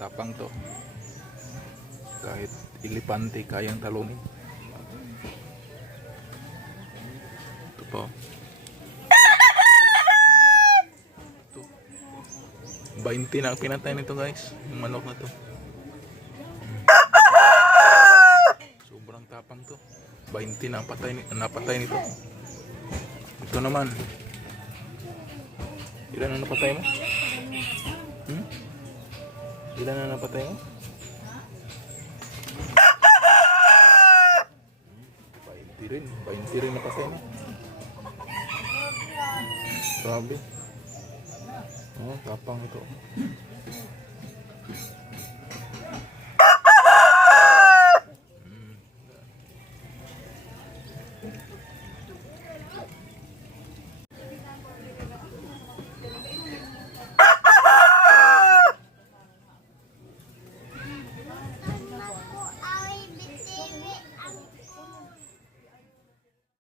Tapang to. Kahit ilipante kayang talunin. Ito po. Ito. 20 na ang pinatay nito guys. Yung manok na to. Sobrang tapang to. 20 na ang patay, napatay nito. Ito naman. Ilan ang napatay mo? Ilan na napatay mo? 20 rin. 20 rin napatay mo. Grabe. Oh, tapang ito.